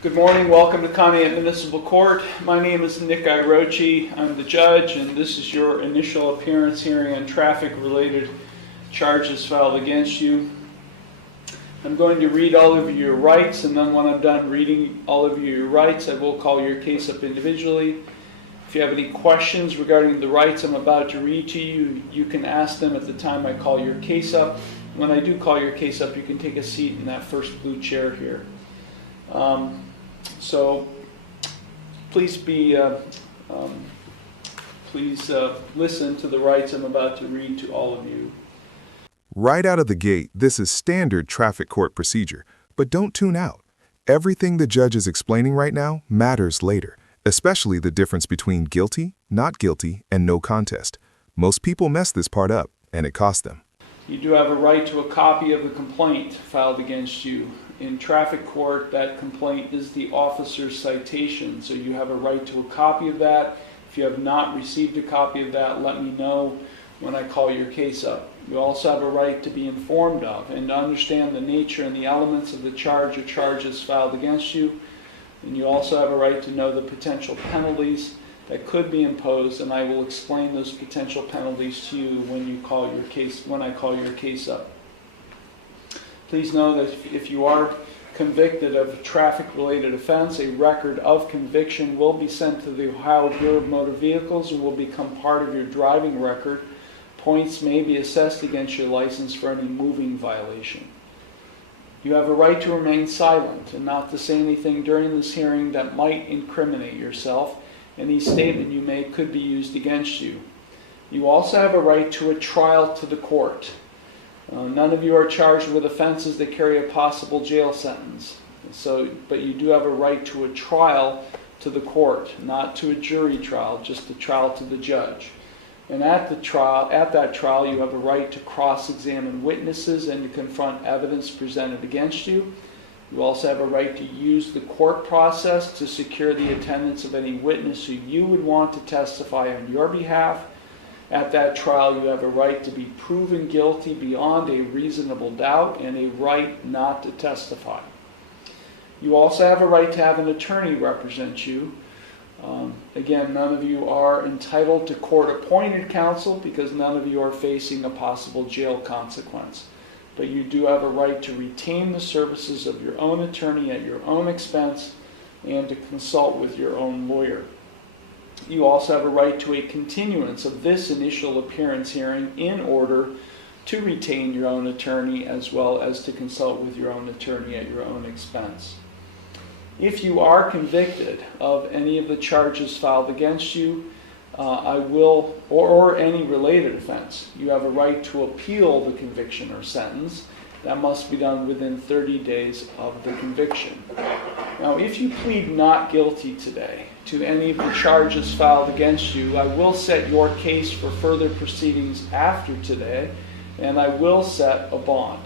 Good morning. Welcome to Conneaut Municipal Court. My name is Nick Irochi. I'm the judge, and this is your initial appearance hearing on traffic-related charges filed against you. I'm going to read all of your rights, and then when I'm done reading all of your rights, I will call your case up individually. If you have any questions regarding the rights I'm about to read to you, you can ask them at the time I call your case up. When I do call your case up, you can take a seat in that first blue chair here. So please listen to the rights I'm about to read to all of you. Right out of the gate, this is standard traffic court procedure, but don't tune out. Everything the judge is explaining right now matters later, especially the difference between guilty, not guilty, and no contest. Most people mess this part up, and it costs them. You do have a right to a copy of the complaint filed against you. In traffic court, that complaint is the officer's citation, so you have a right to a copy of that. If you have not received a copy of that, let me know when I call your case up. You also have a right to be informed of and to understand the nature and the elements of the charge or charges filed against you. And you also have a right to know the potential penalties that could be imposed, and I will explain those potential penalties to you when I call your case up. Please know that if you are convicted of a traffic-related offense, a record of conviction will be sent to the Ohio Bureau of Motor Vehicles and will become part of your driving record. Points may be assessed against your license for any moving violation. You have a right to remain silent and not to say anything during this hearing that might incriminate yourself. Any statement you make could be used against you. You also have a right to a trial to the court. None of you are charged with offenses that carry a possible jail sentence. But you do have a right to a trial to the court, not to a jury trial, just a trial to the judge. And at that trial, you have a right to cross-examine witnesses and to confront evidence presented against you. You also have a right to use the court process to secure the attendance of any witness who you would want to testify on your behalf. At that trial, you have a right to be proven guilty beyond a reasonable doubt and a right not to testify. You also have a right to have an attorney represent you. Again, none of you are entitled to court-appointed counsel because none of you are facing a possible jail consequence. But you do have a right to retain the services of your own attorney at your own expense and to consult with your own lawyer. You also have a right to a continuance of this initial appearance hearing in order to retain your own attorney as well as to consult with your own attorney at your own expense. If you are convicted of any of the charges filed against you, or any related offense, you have a right to appeal the conviction or sentence. That must be done within 30 days of the conviction. Now, if you plead not guilty today to any of the charges filed against you, I will set your case for further proceedings after today, and I will set a bond.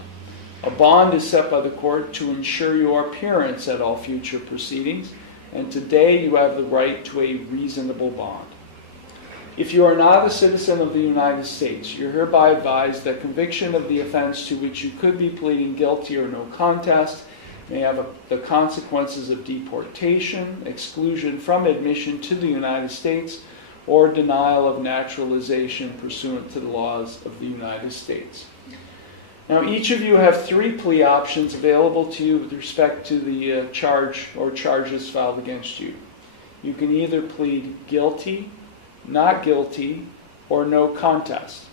A bond is set by the court to ensure your appearance at all future proceedings, and today you have the right to a reasonable bond. If you are not a citizen of the United States, you're hereby advised that conviction of the offense to which you could be pleading guilty or no contest may have the consequences of deportation, exclusion from admission to the United States, or denial of naturalization pursuant to the laws of the United States. Now, each of you have 3 plea options available to you with respect to the charge or charges filed against you. You can either plead guilty, not guilty, or no contest.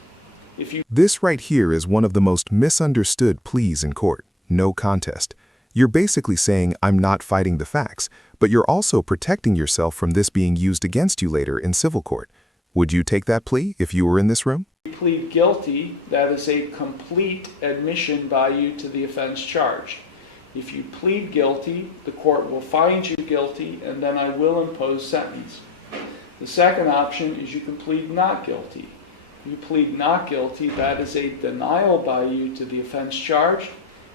This right here is one of the most misunderstood pleas in court, no contest. You're basically saying I'm not fighting the facts, but you're also protecting yourself from this being used against you later in civil court. Would you take that plea if you were in this room? If you plead guilty, that is a complete admission by you to the offense charged. If you plead guilty, the court will find you guilty, and then I will impose sentence. The second option is you can plead not guilty. If you plead not guilty, that is a denial by you to the offense charged.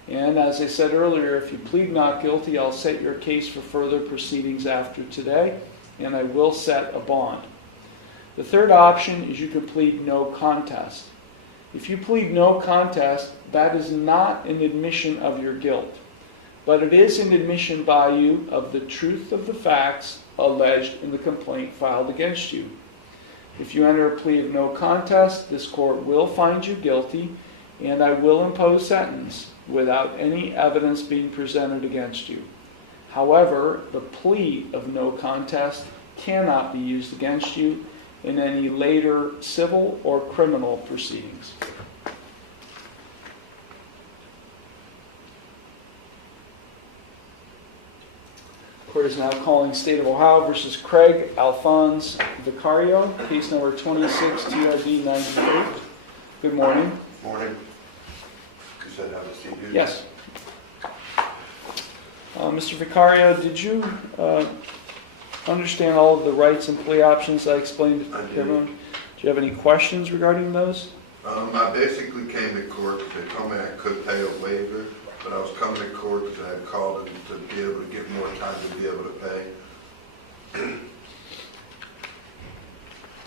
And as I said earlier, if you plead not guilty, I'll set your case for further proceedings after today, and I will set a bond. The third option is you can plead no contest. If you plead no contest, that is not an admission of your guilt. but it is an admission by you of the truth of the facts alleged in the complaint filed against you. If you enter a plea of no contest, this court will find you guilty, and I will impose sentence without any evidence being presented against you. However, the plea of no contest cannot be used against you in any later civil or criminal proceedings. Court is now calling State of Ohio versus Craig Alphonse Vicario, case number 26 TRD 98. Good morning. Morning. You said have a seat, dude? Yes. Mr. Vicario, did you understand all of the rights and plea options I explained to everyone? Do you have any questions regarding those? I basically came to court. They told me I could pay a waiver, but I was coming to court because I had called them to be able to get more time to be able to pay.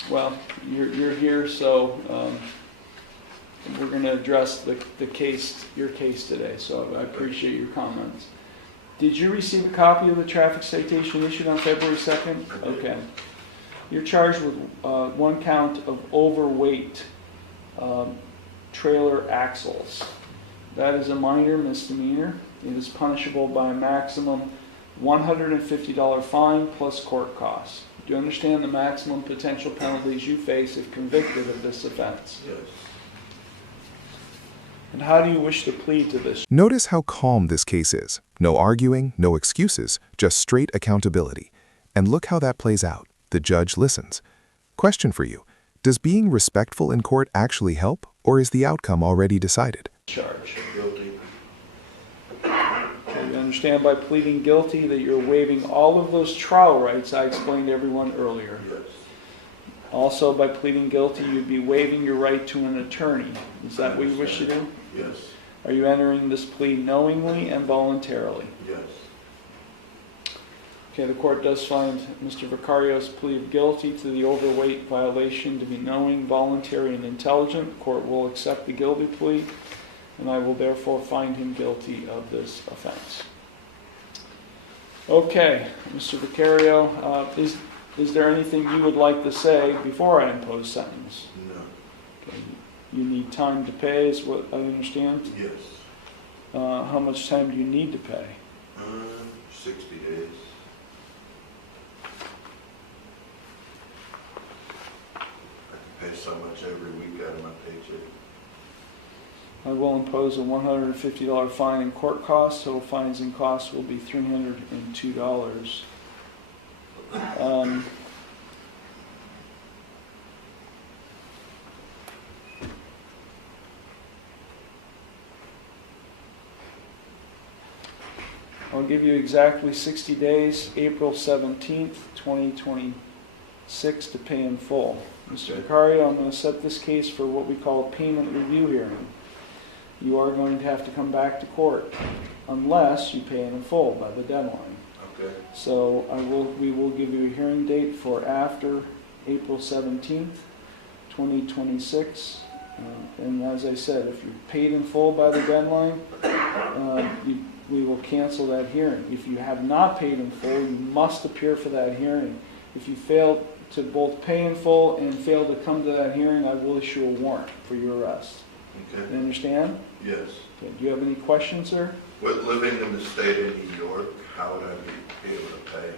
Well, you're here, so we're going to address your case today. So I appreciate your comments. Did you receive a copy of the traffic citation issued on February 2nd? Okay. You're charged with one count of overweight trailer axles. That is a minor misdemeanor. It is punishable by a maximum $150 fine plus court costs. Do you understand the maximum potential penalties you face if convicted of this offense? Yes. And how do you wish to plead to this? Notice how calm this case is. No arguing, no excuses, just straight accountability. And look how that plays out. The judge listens. Question for you. Does being respectful in court actually help, or is the outcome already decided? Charge. Guilty. You understand by pleading guilty that you're waiving all of those trial rights I explained to everyone earlier. Yes. Also, by pleading guilty, you'd be waiving your right to an attorney. Is that what you wish to do? Yes. Are you entering this plea knowingly and voluntarily? Yes. Okay, the court does find Mr. Vicario's plea of guilty to the overweight violation to be knowing, voluntary, and intelligent. The court will accept the guilty plea, and I will therefore find him guilty of this offense. Okay, Mr. Vicario, is there anything you would like to say before I impose sentence? No. Okay. You need time to pay, is what I understand? Yes. How much time do you need to pay? 60 days. I can pay so much every week out of my paycheck. I will impose a $150 fine and court costs. Total fines and costs will be $302. I'll give you exactly 60 days, April 17th, 2026, to pay in full. Mr. Vicario, I'm going to set this case for what we call a payment review hearing. You are going to have to come back to court unless you pay in full by the deadline. Okay. So we will give you a hearing date for after April 17th, 2026. And as I said, if you're paid in full by the deadline, we will cancel that hearing. If you have not paid in full, you must appear for that hearing. If you fail to both pay in full and fail to come to that hearing, I will issue a warrant for your arrest. Okay. You understand? Yes. Okay. Do you have any questions, sir? With living in the state of New York, how would I be able to pay?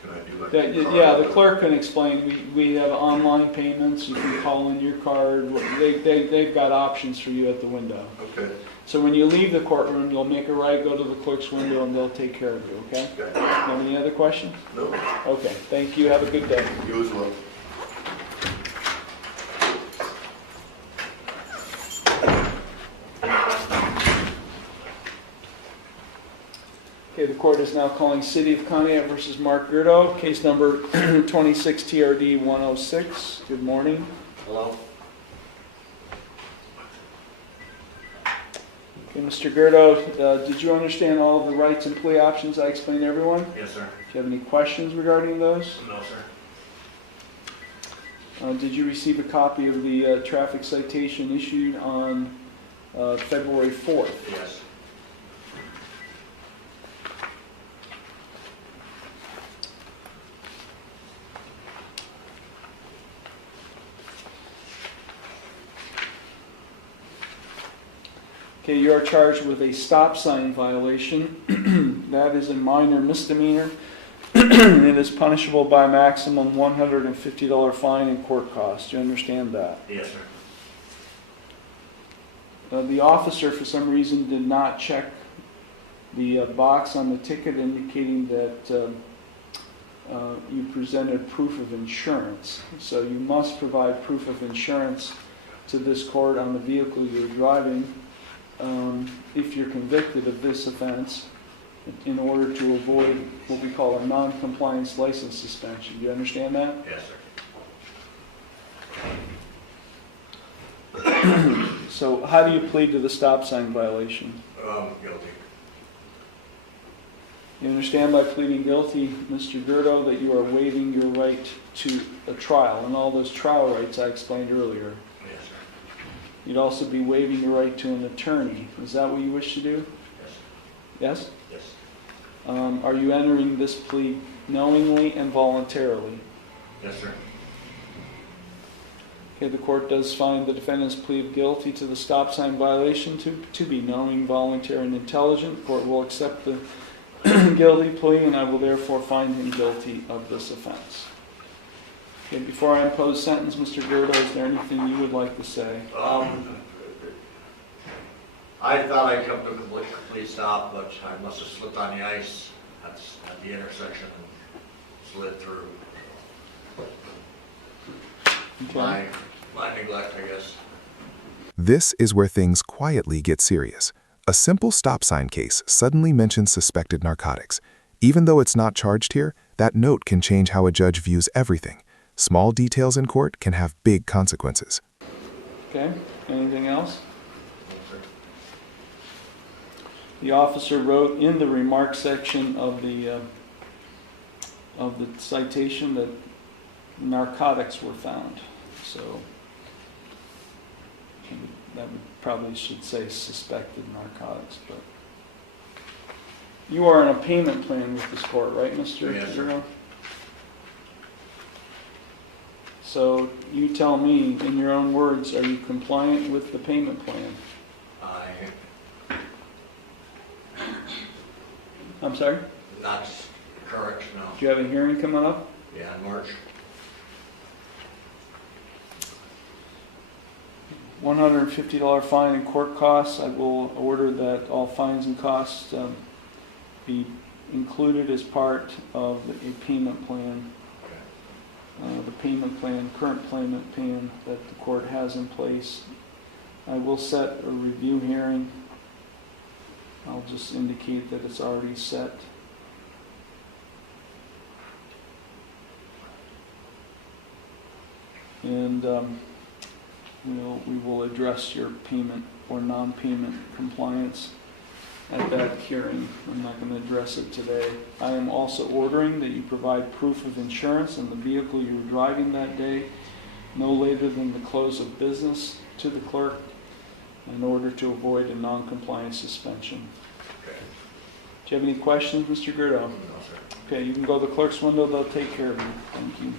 Can I do like a card? Yeah, the clerk can explain. We have online payments. You can call in your card. They've got options for you at the window. Okay. So when you leave the courtroom, you'll make a right, go to the clerk's window, and they'll take care of you, okay? Okay. You have any other questions? No. Okay, thank you. Have a good day. You as well. Okay, the court is now calling City of Conneaut versus Mark Gerdo, case number 26 TRD 106. Good morning. Hello? Okay, Mr. Gerdo, did you understand all of the rights and plea options I explained to everyone? Yes, sir. Do you have any questions regarding those? No, sir. Did you receive a copy of the traffic citation issued on February 4th? Yes. Okay, you are charged with a stop sign violation. That is a minor misdemeanor. It is punishable by a maximum $150 fine and court costs. You understand that? Yes, sir. The officer, for some reason, did not check the box on the ticket indicating that you presented proof of insurance. So you must provide proof of insurance to this court on the vehicle you're driving if you're convicted of this offense, in order to avoid what we call a non-compliance license suspension. Do you understand that? Yes, sir. So how do you plead to the stop sign violation? Guilty. You understand by pleading guilty, Mr. Gerdo, that you are waiving your right to a trial, and all those trial rights I explained earlier. Yes, sir. You'd also be waiving your right to an attorney. Is that what you wish to do? Yes, Yes? sir. Yes. Are you entering this plea knowingly and voluntarily? Yes, sir. Okay, the court does find the defendant's plea of guilty to the stop sign violation to be knowing, voluntary, and intelligent. The court will accept the guilty plea, and I will therefore find him guilty of this offense. Okay, before I impose sentence, Mr. Gerdo, is there anything you would like to say? I thought I kept a complete stop, but I must have slipped on the ice at the intersection and slid through. Okay. My neglect, I guess. This is where things quietly get serious. A simple stop sign case suddenly mentions suspected narcotics. Even though it's not charged here, that note can change how a judge views everything. Small details in court can have big consequences. Okay, anything else? Yes, sir. The officer wrote in the remark section of the citation that narcotics were found. So that would probably should say suspected narcotics, but you are in a payment plan with this court, right, Mr. Yes, sir. Gerdo? So you tell me, in your own words, are you compliant with the payment plan? I'm sorry? Not correct, no. Do you have a hearing coming up? Yeah, in March. $150 fine and court costs. I will order that all fines and costs be included as part of a payment plan. Okay. The payment plan, current payment plan that the court has in place. I will set a review hearing. I'll just indicate that it's already set. And we will address your payment or non-payment compliance at that hearing. I'm not going to address it today. I am also ordering that you provide proof of insurance on the vehicle you were driving that day no later than the close of business to the clerk in order to avoid a non-compliance suspension. Okay. Do you have any questions, Mr. Gerdo? No, sir. Okay, you can go to the clerk's window. They'll take care of you. Thank you.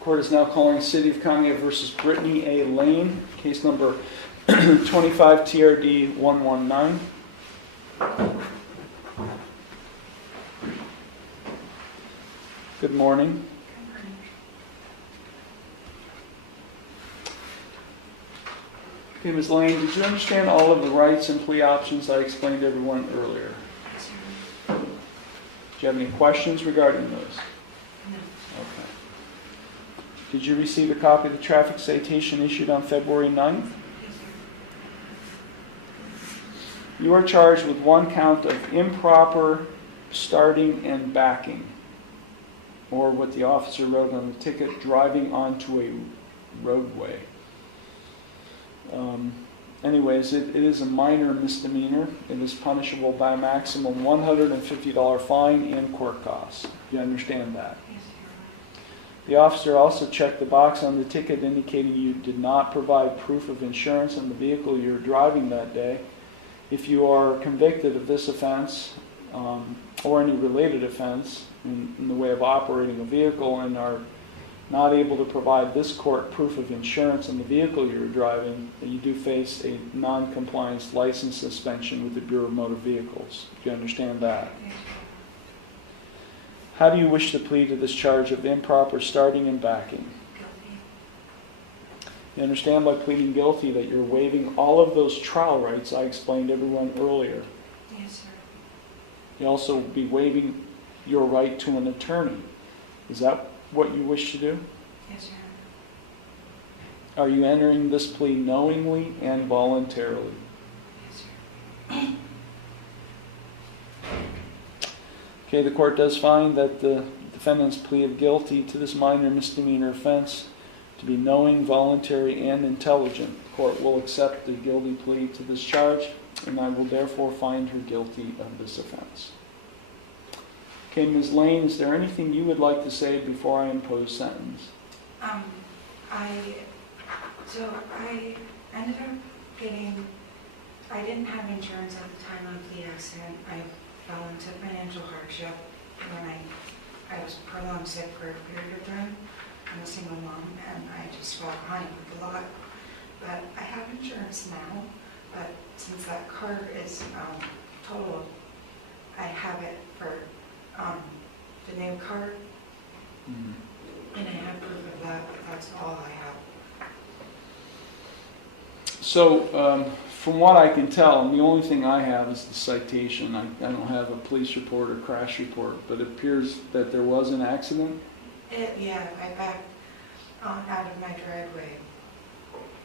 Court is now calling City of Conneaut versus Brittany A. Lane, case number 25 TRD 119. Good morning. Okay, Ms. Lane, did you understand all of the rights and plea options I explained to everyone earlier? Do you have any questions regarding those? Okay. Did you receive a copy of the traffic citation issued on February 9th? You are charged with one count of improper starting and backing, or what the officer wrote on the ticket, driving onto a roadway. Anyways, it is a minor misdemeanor. It is punishable by a maximum $150 fine and court costs. You understand that? Yes, The officer also checked the box on the ticket indicating you did not provide proof of insurance on the vehicle you were driving that day. If you are convicted of this offense or any related offense in the way of operating a vehicle and are not able to provide this court proof of insurance on the vehicle you were driving, you do face a non-compliance license suspension with the Bureau of Motor Vehicles. Do you understand that? Yes, How do you wish to plead to this charge of improper starting and backing? guilty. You understand by pleading guilty that you're waiving all of those trial rights I explained to everyone earlier. Yes, sir. You also will be waiving your right to an attorney. Is that what you wish to do? Yes, sir. Are you entering this plea knowingly and voluntarily? Yes, sir. Okay, the court does find that the defendant's plea of guilty to this minor misdemeanor offense to be knowing, voluntary, and intelligent. The court will accept the guilty plea to this charge, and I will therefore find her guilty of this offense. Okay, Ms. Lane, is there anything you would like to say before I impose sentence? I ended up I didn't have insurance at the time of the accident. I fell into financial hardship when I was prolonged sick for a period of time. I'm a single mom and I just fell behind with a lot. But I have insurance now, but since that car is totaled, I have it for the new car, and I have proof of that, but that's all I have. So, from what I can tell, and the only thing I have is the citation. I don't have a police report or crash report, but it appears that there was an accident. Yeah, I backed out of my driveway.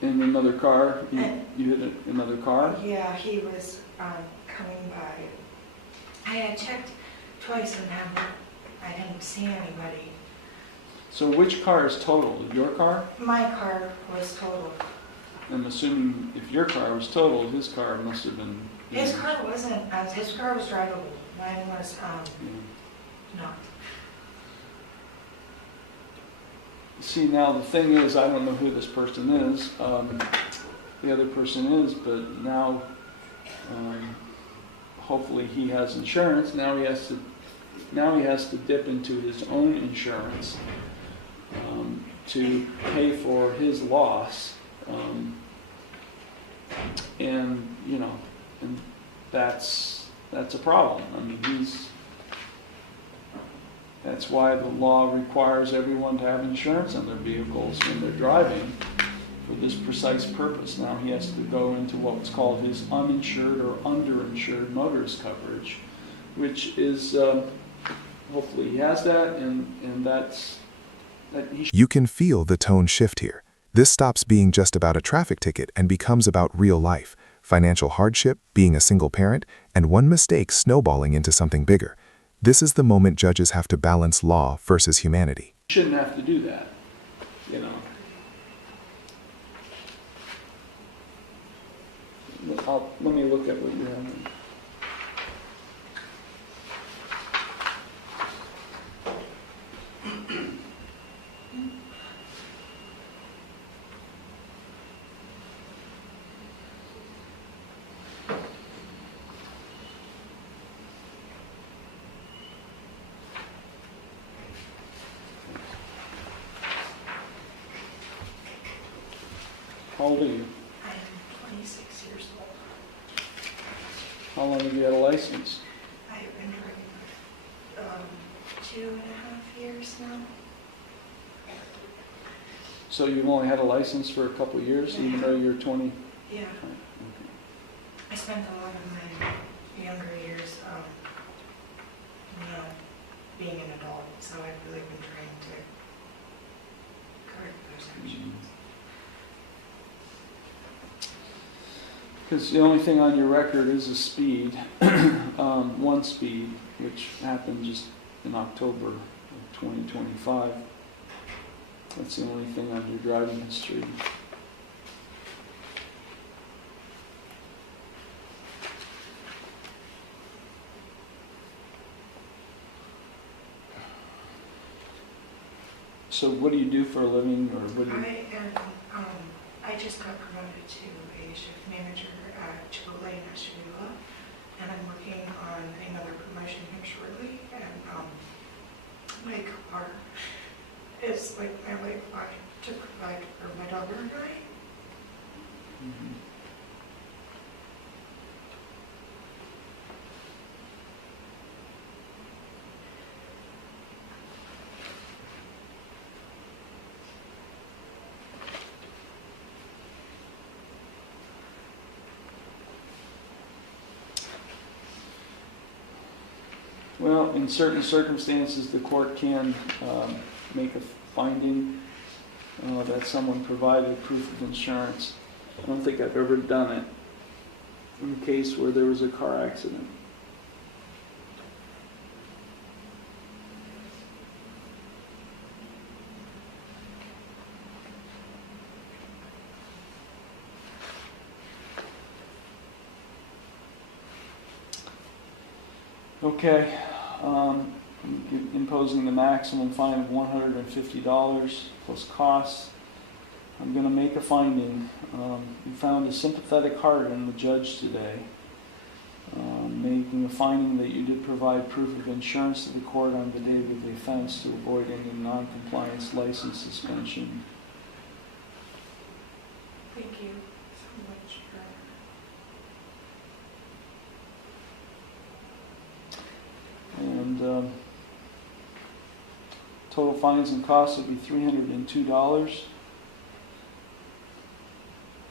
In another car? You hit another car? Yeah, he was coming by. I had checked twice and I didn't see anybody. So which car is totaled? Your car? My car was totaled. I'm assuming if your car was totaled, his car must have been... His car wasn't, his car was drivable. Mine was not. See, now the thing is, I don't know who this person is. The other person is, but now hopefully he has insurance. Now he has to dip into his own insurance to pay for his loss. And you know, and that's a problem. I mean, that's why the law requires everyone to have insurance on their vehicles when they're driving for this precise purpose. Now he has to go into what's called his uninsured or underinsured motorist coverage, which is hopefully he has that, and that he You can feel the tone shift here. This stops being just about a traffic ticket and becomes about real life, financial hardship, being a single parent, and one mistake snowballing into something bigger. This is the moment judges have to balance law versus humanity. shouldn't have to do that, you know. Let me look at what you have. How old are you? I'm 26 years old. How long have you had a license? I've been driving 2.5 years now. So you've only had a license for a couple of years, even though you're 20? Yeah. Okay. I spent a lot of my younger years, being an adult, so I've really been trying to intersections. Because the only thing on your record is a speed, one speed, which happened just in October of 2025. That's the only thing on your driving history. So what do you do for a living, or what do you? I just got promoted to a shift manager at Chipotle in Ashtabula, and I'm working on another promotion here shortly. And my car is like my lifeline to provide for my daughter and I. Mhm. Well, in certain circumstances, the court can make a finding that someone provided proof of insurance. I don't think I've ever done it in a case where there was a car accident. Okay, imposing the maximum fine of $150 plus costs. I'm going to make a finding. We found a sympathetic heart in the judge today, making a finding that you did provide proof of insurance to the court on the day of the offense to avoid any non-compliance license suspension. Thank you so much. And total fines and costs will be $302.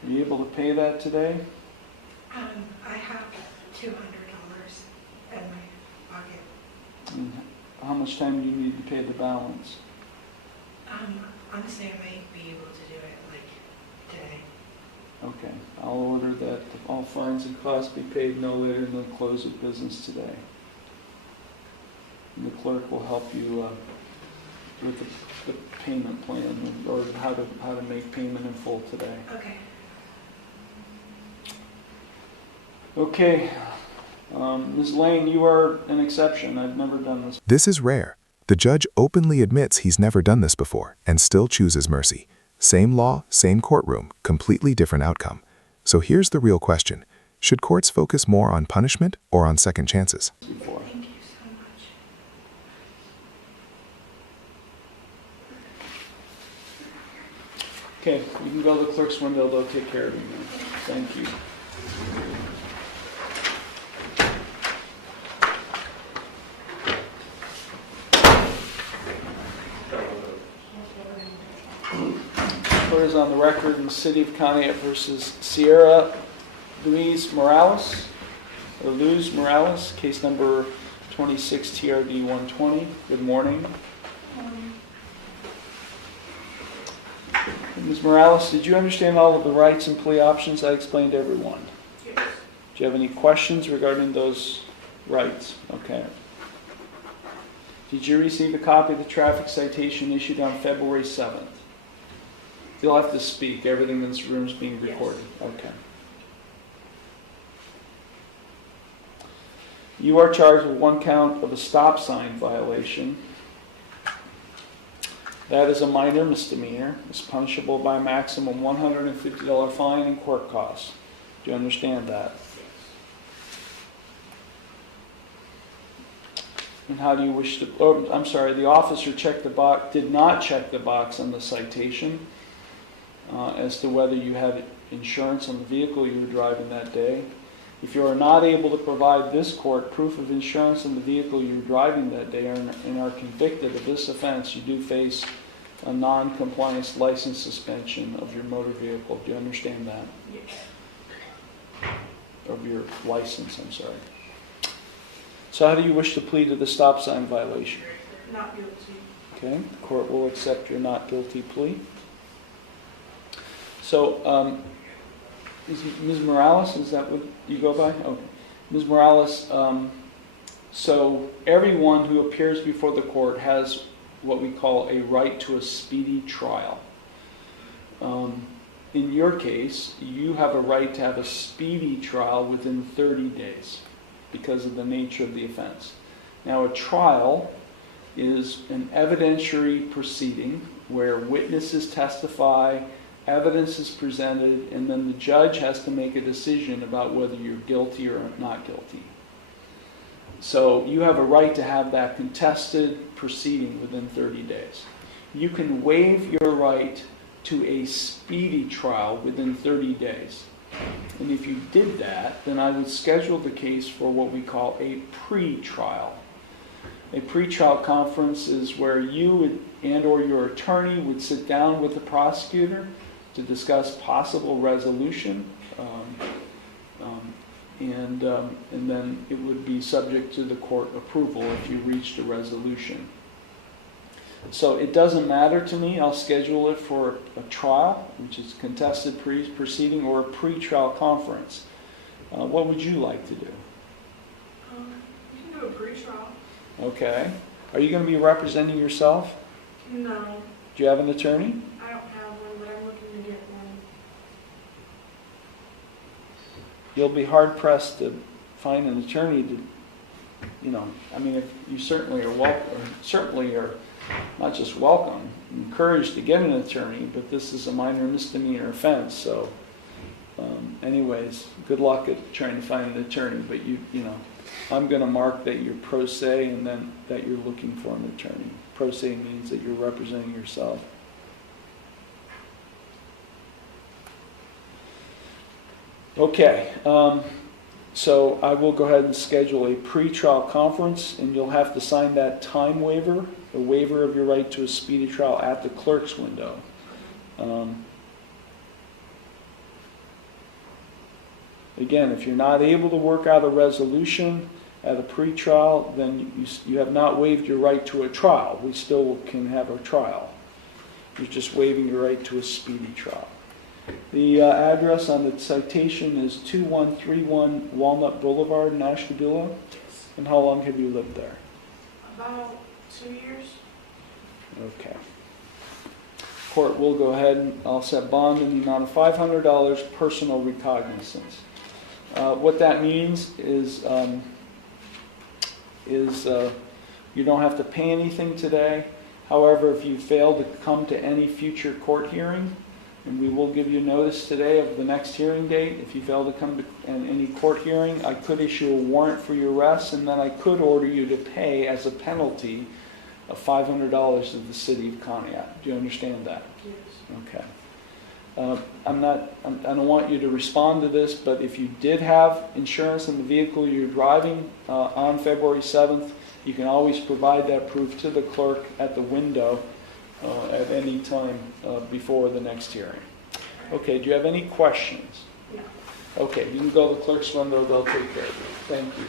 Are you able to pay that today? I have $200 in my pocket. And how much time do you need to pay the balance? Honestly, I might be able to do it like today. Okay, I'll order that all fines and costs be paid no later than the close of business today. And the clerk will help you with the payment plan, or how to make payment in full today. Okay. Okay, Ms. Lane, you are an exception. I've never done this. This is rare. The judge openly admits he's never done this before and still chooses mercy. Same law, same courtroom, completely different outcome. So here's the real question. Should courts focus more on punishment or on second chances? Before. Thank you so much. Okay, you can go to the clerk's window. They'll take care of you now. Thank you. Court is on the record in the City of Conneaut versus Sierra Luz Morales, case number 26 TRD 120. Good morning. Ms. Morales, did you understand all of the rights and plea options I explained to everyone? Yes. Do you have any questions regarding those rights? Okay. Did you receive a copy of the traffic citation issued on February 7th? You'll have to speak. Everything in this room is being recorded. Yes. Okay. You are charged with one count of a stop sign violation. That is a minor misdemeanor. It's punishable by a maximum $150 fine and court costs. Do you understand that? And how do you wish to? Oh, I'm sorry. The officer did not check the box on the citation as to whether you had insurance on the vehicle you were driving that day. If you are not able to provide this court proof of insurance on the vehicle you were driving that day and are convicted of this offense, you do face a non-compliance license suspension of your motor vehicle. Do you understand that? Yes. Of your license, I'm sorry. So how do you wish to plead to the stop sign violation? Not guilty. Okay, the court will accept your not guilty plea. So, is Ms. Morales, is that what you go by? Okay. Ms. Morales, so everyone who appears before the court has what we call a right to a speedy trial. In your case, you have a right to have a speedy trial within 30 days because of the nature of the offense. Now, a trial is an evidentiary proceeding where witnesses testify, evidence is presented, and then the judge has to make a decision about whether you're guilty or not guilty. So you have a right to have that contested proceeding within 30 days. You can waive your right to a speedy trial within 30 days. And if you did that, then I would schedule the case for what we call a pre-trial. A pre-trial conference is where you would, and or your attorney would sit down with the prosecutor to discuss possible resolution, and then it would be subject to the court approval if you reached a resolution. So it doesn't matter to me. I'll schedule it for a trial, which is contested proceeding, or a pre-trial conference. What would you like to do? You can do a pre-trial. Okay. Are you going to be representing yourself? No, Do you have an attorney? I don't have one, but I'm looking to get one. You'll be hard-pressed to find an attorney to, I mean, if you certainly are welcome, certainly are not just welcome, encouraged to get an attorney, but this is a minor misdemeanor offense, so anyways, good luck at trying to find an attorney, but I'm going to mark that you're pro se and then that you're looking for an attorney. Pro se means that you're representing yourself. Okay, so I will go ahead and schedule a pre-trial conference, and you'll have to sign that time waiver, the waiver of your right to a speedy trial, at the clerk's window. Again, if you're not able to work out a resolution at a pre-trial, then you have not waived your right to a trial. We still can have a trial. You're just waiving your right to a speedy trial. The address on the citation is 2131 Walnut Boulevard in Ashtabula. Yes. And how long have you lived there? About 2 years. Okay. Court will go ahead and I'll set bond in the amount of $500 personal recognizance. What that means is you don't have to pay anything today. However, if you fail to come to any future court hearing, and we will give you notice today of the next hearing date, if you fail to come to any court hearing, I could issue a warrant for your arrest, and then I could order you to pay as a penalty of $500 to the city of Conneaut. Do you understand that? Yes. Okay. I don't want you to respond to this, but if you did have insurance in the vehicle you're driving on February 7th, you can always provide that proof to the clerk at the window at any time before the next hearing. Okay, do you have any questions? No. Okay, you can go to the clerk's window, they'll take care of you. Thank you.